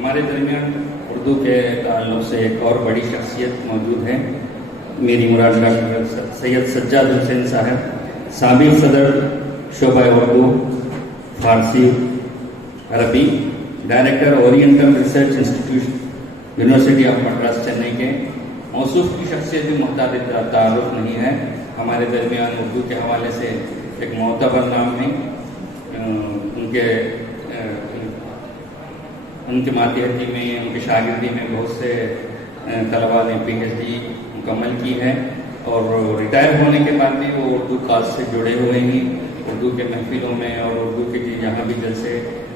ہمارے درمیان اردو کے تعلق سے ایک اور بڑی شخصیت موجود ہے. میری مراد ڈاکٹر سید سجاد حسین صاحب، سابق صدر شعبہ اردو فارسی عربی، director oriental research institute university of Madras Chennai کے. موصوف کی شخصیت بھی محتاط تعارف نہیں ہے. ہمارے درمیان اردو کے حوالے سے ایک معتبر نام ہے. ان کے ماتحتی میں، ان کی شاگردی میں بہت سے طلباء نے PhD مکمل کی ہے، اور ریٹائر ہونے کے بعد بھی وہ اردو کاز سے جڑے ہوئے ہیں. اردو کے محفلوں میں اور اردو کے جہاں بھی جلسے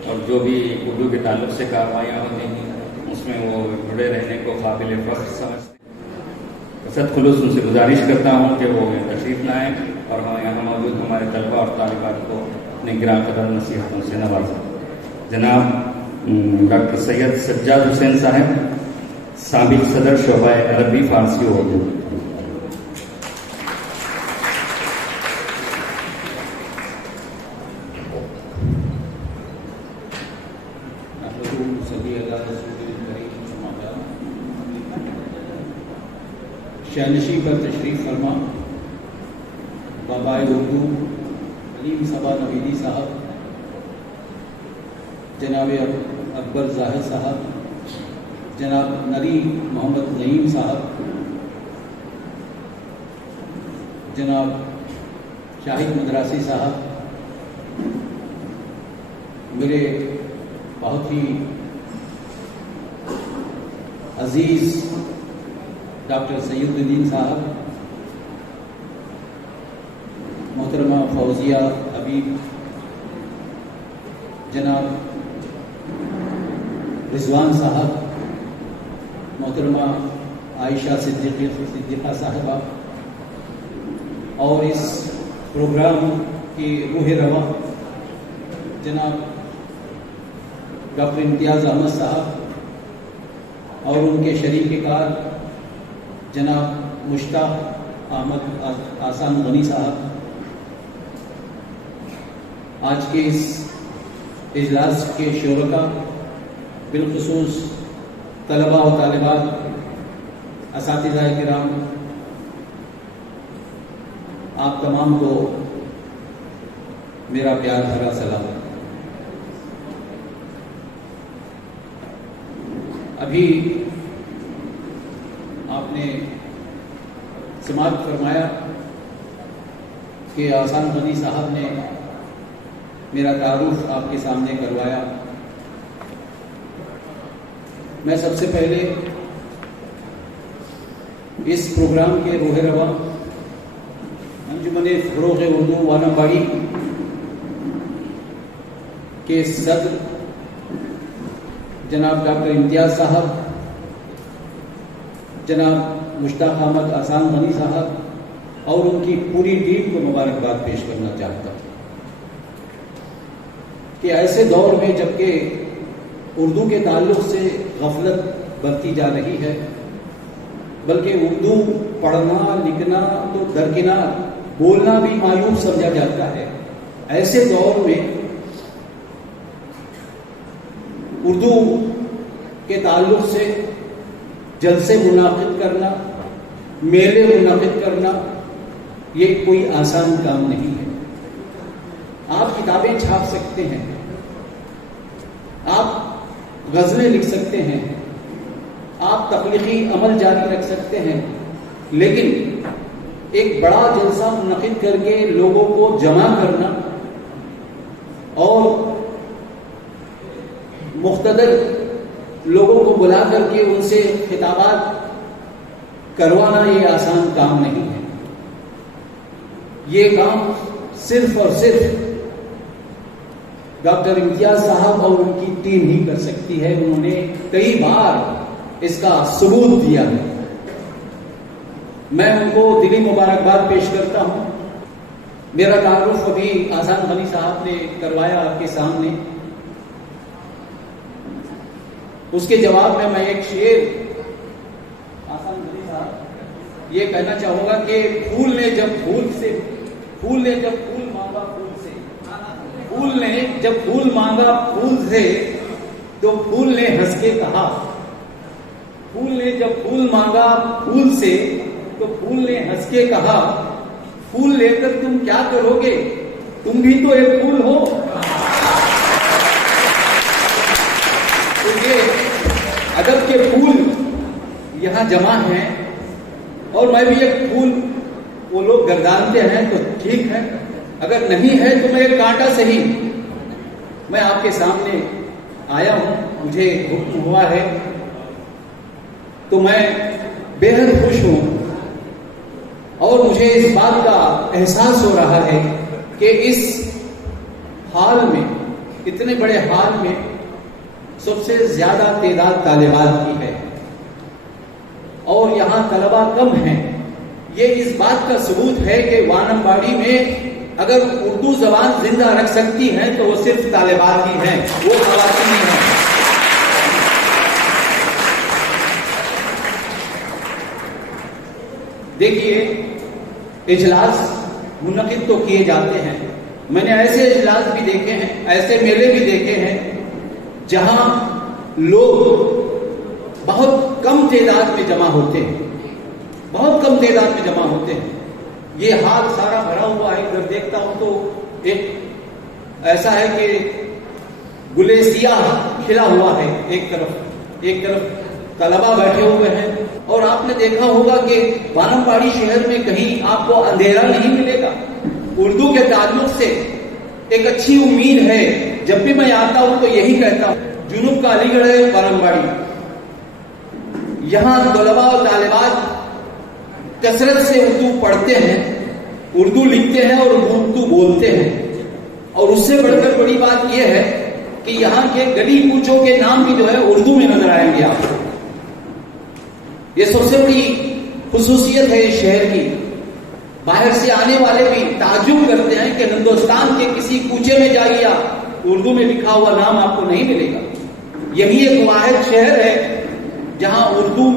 اور جو بھی اردو کے تعلق سے کارروائیاں ہوتی ہیں اس میں وہ جڑے رہنے کو قابل فخر سمجھتے ہیں. سد خلوص ان سے گزارش کرتا ہوں کہ وہ تشریف لائیں اور یہاں موجود ہمارے طلباء اور طالبات کو اپنے گراں قدر نصیحتوں سے نوازیں. جناب ڈاکٹر سید سجاد حسین صاحب، سابق صدر شعبہ عربی فارسی و اردو. شہنشی پر تشریف فرما بابائے اردو علیم صبا نویدی صاحب، جناب اکبر زاہد صاحب، جناب نری محمد نعیم صاحب، جناب شاہد مدراسی صاحب، میرے بہت ہی عزیز ڈاکٹر سید الدین صاحب، محترمہ فوزیہ حبیب، جناب رضوان صاحب، محترمہ عائشہ صدیقہ صاحبہ، اور اس پروگرام کی روح رواں جناب ڈاکٹر امتیاز احمد صاحب اور ان کے شریک کار جناب مشتاق احمد آسان غنی صاحب. آج کے اس اجلاس کے شرکاء، بالخصوص طلباء و طالبات، اساتذہ کرام، آپ تمام کو میرا پیار بھرا سلام. ابھی آپ نے سماعت فرمایا کہ آسان غنی صاحب نے میرا تعارف آپ کے سامنے کروایا. میں سب سے پہلے اس پروگرام کے روح رواں انجمن فروغ اردو وانمباڑی کے صدر جناب ڈاکٹر امتیاز صاحب، جناب مشتاق احمد آسان غنی صاحب اور ان کی پوری ٹیم کو مبارکباد پیش کرنا چاہتا ہوں کہ ایسے دور میں جبکہ اردو کے تعلق سے غفلت برتی جا رہی ہے، بلکہ اردو پڑھنا لکھنا تو درکنار، بولنا بھی معیوب سمجھا جاتا ہے، ایسے دور میں اردو کے تعلق سے جلسے منعقد کرنا، میلے منعقد کرنا، یہ کوئی آسان کام نہیں ہے. آپ کتابیں چھاپ سکتے ہیں، آپ غزلیں لکھ سکتے ہیں، آپ تخلیقی عمل جاری رکھ سکتے ہیں، لیکن ایک بڑا جلسہ منعقد کر کے لوگوں کو جمع کرنا اور مقتدر لوگوں کو بلا کر کے ان سے خطابات کروانا یہ آسان کام نہیں ہے. یہ کام صرف اور صرف ڈاکٹر امتیاز صاحب اور ان کی ٹیم ہی کر سکتی ہے. انہوں نے کئی بار اس کا ثبوت دیا ہے. میں ان کو دلی مبارکباد پیش کرتا ہوں. میرا تعارف ابھی آسان غنی صاحب نے کروایا آپ کے سامنے. اس کے جواب میں ایک شعر آسان غنی صاحب یہ کہنا چاہوں گا کہ پھول نے جب پھول مانگا پھول سے تو پھول نے ہنس کے کہا، پھول نے جب پھول مانگا پھول سے تو پھول نے ہنس کے کہا، پھول لے کر تم کیا کرو گے، تم بھی تو ایک پھول ہو۔ تو یہ ادب کے پھول یہاں جمع ہیں، اور میں بھی ایک پھول، وہ لوگ گردانتے ہیں تو ٹھیک ہے، اگر نہیں ہے تو میں ایک کانٹا صحیح، میں آپ کے سامنے آیا ہوں، مجھے حکم ہوا ہے تو میں بے حد خوش ہوں، اور مجھے اس بات کا احساس ہو رہا ہے کہ اس ہال میں، اتنے بڑے ہال میں سب سے زیادہ تعداد طالبات کی ہے، اور یہاں طلباء کم ہیں۔ یہ اس بات کا ثبوت ہے کہ وانمباڑی میں اگر اردو زبان زندہ رکھ سکتی ہیں تو وہ صرف طالبات ہی ہیں، وہ خواتین ہی ہیں۔ دیکھیے، اجلاس منعقد تو کیے جاتے ہیں، میں نے ایسے اجلاس بھی دیکھے ہیں، ایسے میلے بھی دیکھے ہیں جہاں لوگ بہت کم تعداد میں جمع ہوتے ہیں، بہت کم تعداد میں جمع ہوتے ہیں۔ یہ ہال سارا بھرا ہوا ہے، ادھر دیکھتا ہوں تو ایک ایسا ہے کہ گلے سیاہ کھلا ہوا ہے، ایک طرف طلباء بیٹھے ہوئے ہیں، اور آپ نے دیکھا ہوگا کہ وانمباڑی شہر میں کہیں آپ کو اندھیرا نہیں ملے گا۔ اردو کے تعلق سے ایک اچھی امید ہے، جب بھی میں آتا ہوں تو یہی کہتا ہوں، جنوب کا علی گڑھ ہے وانمباڑی، یہاں طلباء اور طالبات کثرت سے اردو پڑھتے ہیں، اردو لکھتے ہیں اور اردو بولتے ہیں، اور اس سے بڑھ کر بڑی بات یہ ہے کہ یہاں کے گلی کوچوں کے نام بھی جو ہے اردو میں نظر آئیں گے آپ کو۔ یہ سب سے بڑی خصوصیت ہے اس شہر کی۔ باہر سے آنے والے بھی تعجب کرتے ہیں کہ ہندوستان کے کسی کوچے میں جائیے، اردو میں لکھا ہوا نام آپ کو نہیں ملے گا۔ یہی ایک واحد شہر ہے جہاں اردو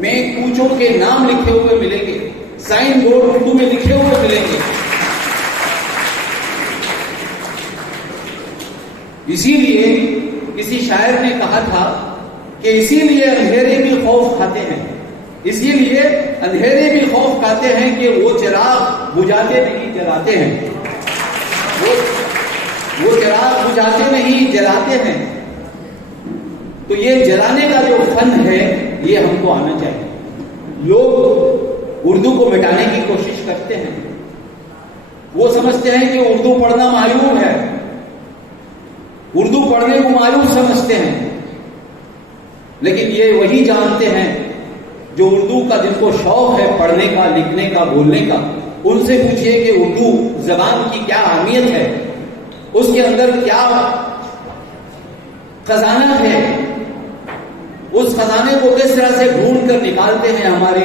میں کوچوں کے نام لکھے ہوئے ملیں گے، سائن بورڈ اردو میں لکھے ہوئے ملیں گے۔ اسی لیے کسی شاعر نے کہا تھا کہ اسی لیے اندھیرے بھی خوف کھاتے ہیں، اسی لیے اندھیرے بھی خوف کھاتے ہیں کہ وہ چراغ بجھاتے نہیں جلاتے ہیں، وہ چراغ بجھاتے نہیں جلاتے ہیں۔ تو یہ جلانے کا جو فن ہے یہ ہم کو آنا چاہیے۔ لوگ اردو کو مٹانے کی کوشش کرتے ہیں، وہ سمجھتے ہیں کہ اردو پڑھنا معیوب ہے، اردو پڑھنے کو معیوب سمجھتے ہیں، لیکن یہ وہی جانتے ہیں جو اردو کا جن کو شوق ہے پڑھنے کا، لکھنے کا، بولنے کا۔ ان سے پوچھئے کہ اردو زبان کی کیا اہمیت ہے، اس کے اندر کیا خزانہ ہے، اس خزانے کو کس طرح سے ڈھونڈ کر نکالتے ہیں ہمارے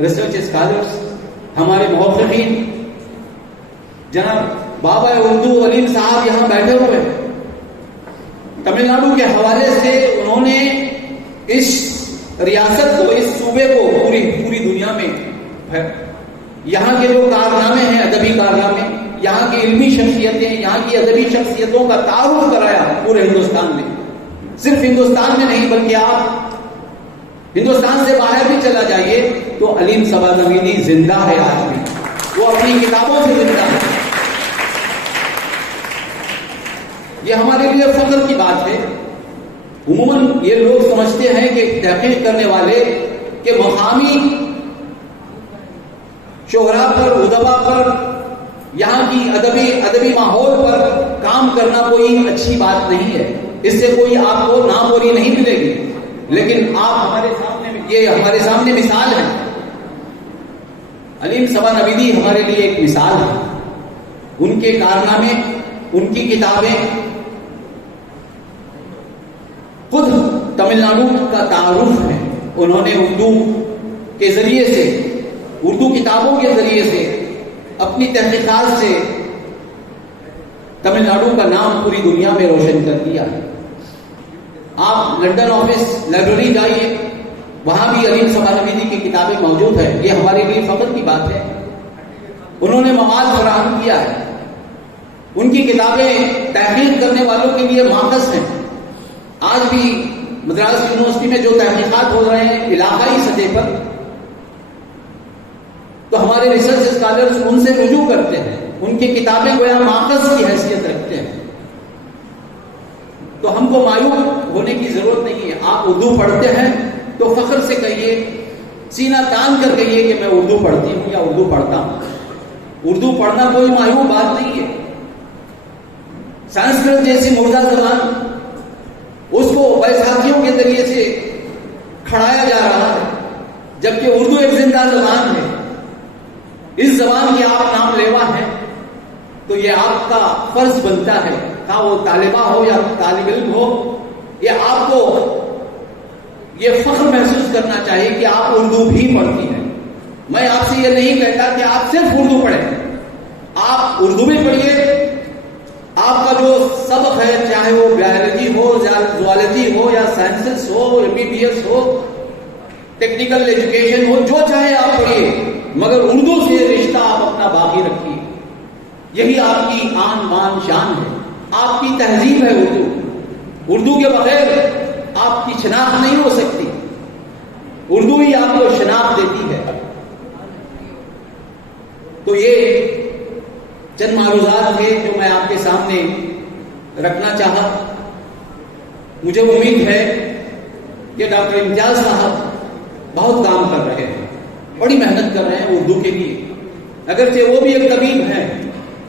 ریسرچ اسکالرز، ہمارے محققین۔ جناب بابا اردو علیم صاحب یہاں بیٹھے ہوئے، تمل ناڈو کے حوالے سے انہوں نے اس ریاست کو، اس صوبے کو پوری دنیا میں یہاں کے جو کارنامے ہیں، ادبی کارنامے، یہاں کی علمی شخصیتیں، یہاں کی ادبی شخصیتوں کا تعارف کرایا پورے ہندوستان میں۔ صرف ہندوستان میں نہیں بلکہ آپ ہندوستان سے باہر بھی چلا جائیے تو علیم صبا نویدی زندہ ہے آج بھی، وہ اپنی کتابوں سے زندہ ہے۔ یہ ہمارے لیے فخر کی بات ہے۔ عموماً یہ لوگ سمجھتے ہیں کہ تحقیق کرنے والے کہ مقامی شعراء پر، ادبا پر، یہاں کی ادبی ماحول پر کام کرنا کوئی اچھی بات نہیں ہے، اس سے کوئی آپ کو ناموری نہیں ملے گی، لیکن آپ ہمارے سامنے مثال ہے۔ علیم صبا نویدی ہمارے لیے ایک مثال ہے، ان کے کارنامے، ان کی کتابیں خود تمل ناڈو کا تعارف ہے۔ انہوں نے اردو کے ذریعے سے، اردو کتابوں کے ذریعے سے، اپنی تحقیقات سے تمل ناڈو کا نام پوری دنیا میں روشن کر دیا ہے۔ آپ لنڈن آفس لائبریری جائیے، وہاں بھی علیم صبا نویدی کی کتابیں موجود ہیں۔ یہ ہمارے لیے فخر کی بات ہے۔ انہوں نے مواد فراہم کیا ہے، ان کی کتابیں تحقیق کرنے والوں کے لیے ماخذ ہیں۔ آج بھی مدراس یونیورسٹی میں جو تحقیقات ہو رہے ہیں علاقائی سطح پر، تو ہمارے ریسرچ اسکالرز ان سے رجوع کرتے ہیں، ان کی کتابیں گویا ماخذ کی حیثیت رکھتے ہیں. تو ہم کو مایوب ہونے کی ضرورت نہیں ہے. آپ اردو پڑھتے ہیں تو فخر سے کہیے، سینہ تان کر کہیے کہ میں اردو پڑھتی ہوں یا اردو پڑھتا ہوں. اردو پڑھنا کوئی مایوب بات نہیں ہے. سنسکرت جیسی مردہ زبان، اس کو بیساکھیوں کے ذریعے سے کھڑایا جا رہا ہے، جبکہ اردو ایک زندہ زبان ہے. اس زبان کی آپ نام لیوا ہیں تو یہ آپ کا فرض بنتا ہے، خواہ وہ طالبہ ہو یا طالب علم ہو، یہ آپ کو یہ فخر محسوس کرنا چاہیے کہ آپ اردو بھی پڑھتی ہیں. میں آپ سے یہ نہیں کہتا کہ آپ صرف اردو پڑھیں، آپ اردو بھی پڑھیے. آپ کا جو سبق ہے، چاہے وہ بایولوجی ہو یا زوالوجی ہو یا سائنسز ہو، MBBS ہو، ٹیکنیکل ایجوکیشن ہو، جو چاہے آپ پڑھیے، مگر اردو سے رشتہ آپ اپنا باقی رکھیے. یہی آپ کی آن بان شان ہے، آپ کی تہذیب ہے اردو. اردو کے بغیر آپ کی شناخت نہیں ہو سکتی. اردو ہی آپ کو شناخت دیتی ہے. تو یہ چند معروضات تھے جو میں آپ کے سامنے رکھنا چاہا. مجھے امید ہے کہ ڈاکٹر امتیاز صاحب بہت کام کر رہے ہیں، بڑی محنت کر رہے ہیں اردو کے لیے. اگرچہ وہ بھی ایک طبیب ہیں،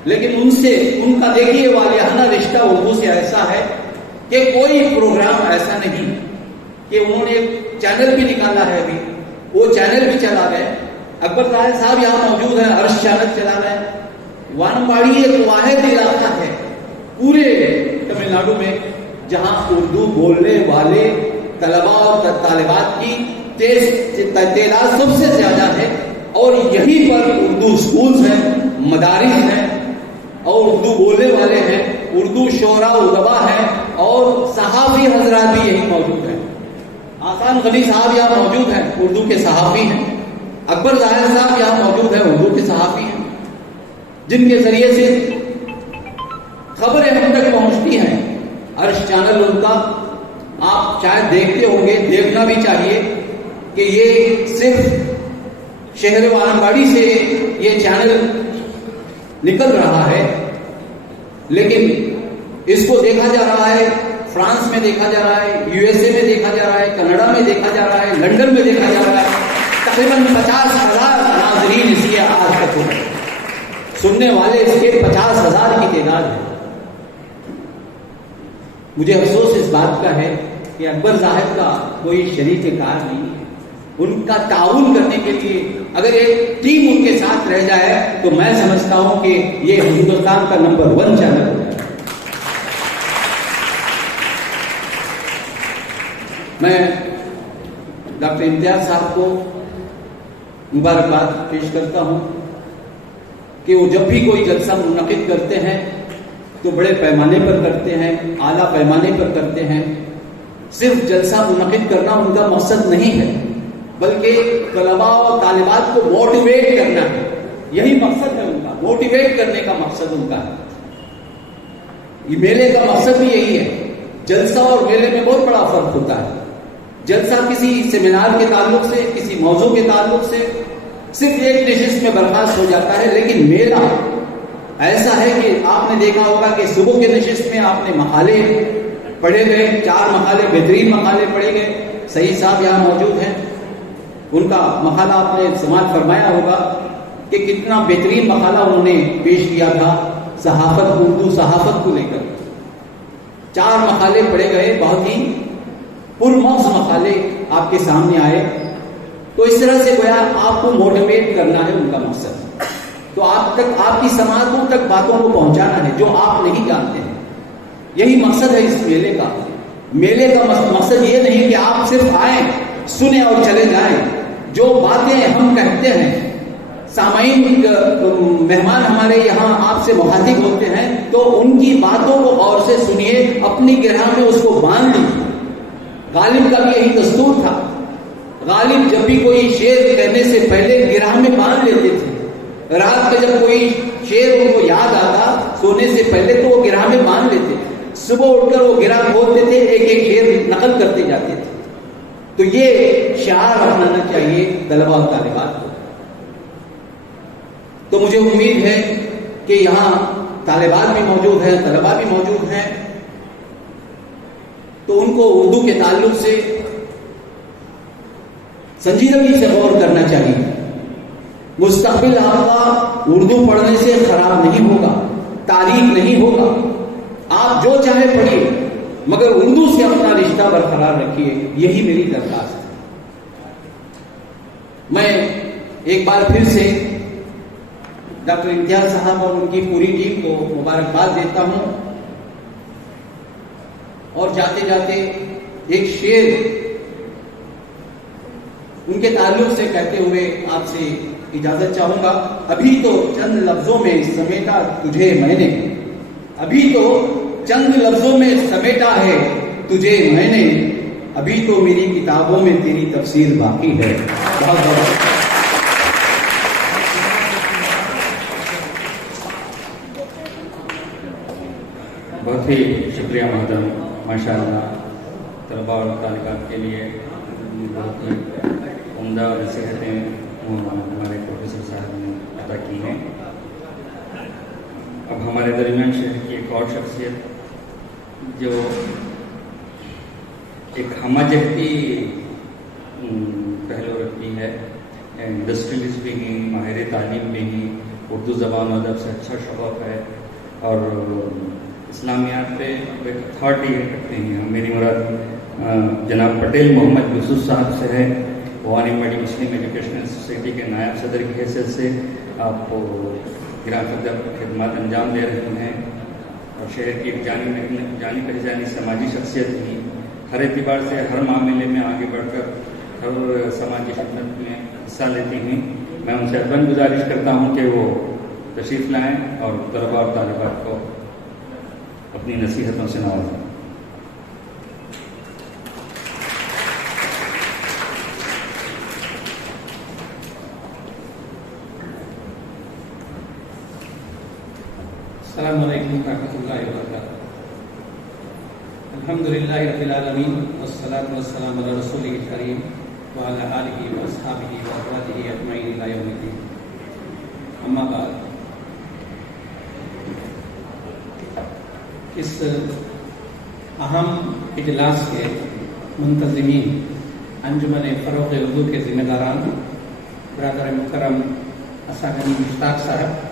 لیکن ان کا دیکھیے والیانہ رشتہ اردو سے ایسا ہے کہ کوئی پروگرام ایسا نہیں کہ انہوں نے ایک چینل بھی نکالا ہے. ابھی وہ چینل بھی چلا رہے ہیں. اکبر ظاہر صاحب یہاں موجود ہیں، عرش چینل چلا رہے ہیں. وانمباڑی ایک واحد علاقہ ہے پورے تمل ناڈو میں جہاں اردو بولنے والے طلباء اور طالبات کی تعداد سب سے زیادہ ہے. اور یہیں پر اردو سکولز ہیں، مدارس ہیں، اور اردو بولنے والے ہیں، اردو شعراء ادبا ہیں، اور صحافی حضرات بھی یہیں موجود ہیں. آسان غنی صاحب یہاں موجود ہیں، اردو کے صحافی ہیں. اکبر ظاہر صاحب یہاں موجود ہیں، اردو کے صحافی ہیں، جن کے ذریعے سے خبریں ہم تک پہنچتی ہیں. عرش چینل ان کا آپ شاید دیکھتے ہوں گے، دیکھنا بھی چاہیے کہ یہ صرف شہر وانمباڑی سے یہ چینل نکل رہا ہے، لیکن اس کو دیکھا جا رہا ہے فرانس میں، دیکھا جا رہا ہے USA میں، دیکھا جا رہا ہے کینیڈا میں، دیکھا جا رہا ہے لندن میں، دیکھا جا رہا ہے. تقریباً 50,000 ناظرین اس لیے آج تک ہو گئے. سننے والے اس کے 50,000 کی تعداد ہے. مجھے افسوس اس بات کا ہے کہ اکبر ظاہر کا کوئی شریک کار نہیں ہے. ان کا تعاون کرنے کے لیے اگر ایک ٹیم ان کے ساتھ رہ جائے تو میں سمجھتا ہوں کہ یہ ہندوستان کا نمبر 1 چینل ہے. میں ڈاکٹر امتیاز صاحب کو مبارکباد پیش کرتا ہوں کہ وہ جب بھی کوئی جلسہ منعقد کرتے ہیں تو بڑے پیمانے پر کرتے ہیں، اعلیٰ پیمانے پر کرتے ہیں. صرف جلسہ منعقد کرنا ان کا مقصد نہیں ہے، بلکہ طلباء اور طالبات کو موٹیویٹ کرنا ہے. یہی مقصد ہے ان کا، موٹیویٹ کرنے کا مقصد ان کا ہے. یہ میلے کا مقصد بھی یہی ہے. جلسہ اور میلے میں بہت بڑا فرق ہوتا ہے. جلسہ کسی سیمینار کے تعلق سے، کسی موضوع کے تعلق سے صرف ایک نشست میں برخاست ہو جاتا ہے، لیکن میلہ ایسا ہے کہ آپ نے دیکھا ہوگا کہ صبح کے نشست میں آپ نے مقالے پڑھے گئے، 4 مقالے، بہترین مقالے پڑھے گئے. سعید صاحب یہاں موجود ہیں، ان کا مقالہ آپ نے سماعت فرمایا ہوگا کہ کتنا بہترین مقالہ انہوں نے پیش کیا تھا صحافت، اردو صحافت کو لے کر. 4 مقالے پڑھے گئے، بہت ہی پرمغز مقالے آپ کے سامنے آئے. تو اس طرح سے گویا آپ کو موٹیویٹ کرنا ہے ان کا مقصد. تو آپ تک، آپ کی سماعتوں تک باتوں کو پہنچانا ہے جو آپ نہیں جانتے ہیں. یہی مقصد ہے اس میلے کا. میلے کا مقصد یہ نہیں کہ آپ صرف آئیں، سنیں اور چلے جائیں. جو باتیں ہم کہتے ہیں، سامعین مہمان ہمارے یہاں آپ سے مخاطب ہوتے ہیں تو ان کی باتوں کو غور سے سنیے، اپنی گرہ میں اس کو باندھ لیجیے. غالب کا بھی یہی دستور تھا. غالب جب بھی کوئی شعر کہنے سے پہلے گرہ میں باندھ لیتے تھے. رات میں جب کوئی شعر ان کو یاد آتا سونے سے پہلے تو وہ گرہ میں باندھ لیتے. صبح اٹھ کر وہ گرا کھولتے تھے، ایک ایک شعر نقل کرتے جاتے تھے. تو یہ شعار اپنانا چاہیے طلباء اور طالبات کو. تو مجھے امید ہے کہ یہاں طالبات بھی موجود ہیں، طلباء بھی موجود ہیں، تو ان کو اردو کے تعلق سے سنجیدگی سے غور کرنا چاہیے. مستقبل آپ کا اردو پڑھنے سے خراب نہیں ہوگا، تاریخ نہیں ہوگا. آپ جو چاہے پڑھیے مگر اردو سے اپنا رشتہ برقرار رکھیے، یہی میری درخواست ہے. میں ایک بار پھر سے ڈاکٹر امتیاز صاحب اور ان کی پوری ٹیم کو مبارکباد دیتا ہوں، اور جاتے جاتے ایک شعر ان کے تعلق سے کہتے ہوئے آپ سے اجازت چاہوں گا. ابھی تو چند لفظوں میں سمیٹا تجھے میں نے، ابھی تو چند لفظوں میں سمیٹا ہے تجھے میں نے، ابھی تو میری کتابوں میں تیری تفسیر باقی ہے. بہت بہت بہت ہی شکریہ محترم. ماشاء اللہ طلباء اور طالبات کے لیے بہت ہی عمدہ نصیحتیں ہمارے پروفیسر صاحب نے عطا کی ہیں. اب ہمارے درمیان شہر کی ایک اور شخصیت جو ایک ہمہ جہتی پہلو رکھتی ہے، انڈسٹریلسٹ بھی ہیں، ماہر تعلیم بھی ہیں، اردو زبان و ادب سے اچھا شغف ہے، اور اسلامیات پہ ایک اتھارٹی رکھتے ہیں. میری مراد جناب پٹیل محمد یوسف صاحب سے ہے. وہ آن میڈی مسلم ایجوکیشنل سوسائٹی کے نائب صدر کی حیثیت سے آپ کو گراں قدر خدمات انجام دے رہے ہیں، اور شہر کی ایک جانی پہچانی سماجی شخصیت بھی ہر اعتبار سے ہر معاملے میں آگے بڑھ کر ہر سماجی خدمت میں حصہ لیتی ہیں. میں ان سے ادباً گزارش کرتا ہوں کہ وہ تشریف لائیں اور طلباء اور طالبات کو اپنی نصیحتوں سے نوازیں. السلام علیکم ورحمۃ اللہ وبرکاتہ. الحمدللہ رب العالمین والصلاة والسلام علی رسولہ الکریم وعلی آلہ واصحابہ وازواجہ اجمعین الی یوم الدین. اما بعد، اس اہم اجلاس کے منتظمین، انجمن فروغ اردو کے ذمہ داران، برادر مکرم اساغنی مشتاق صاحب،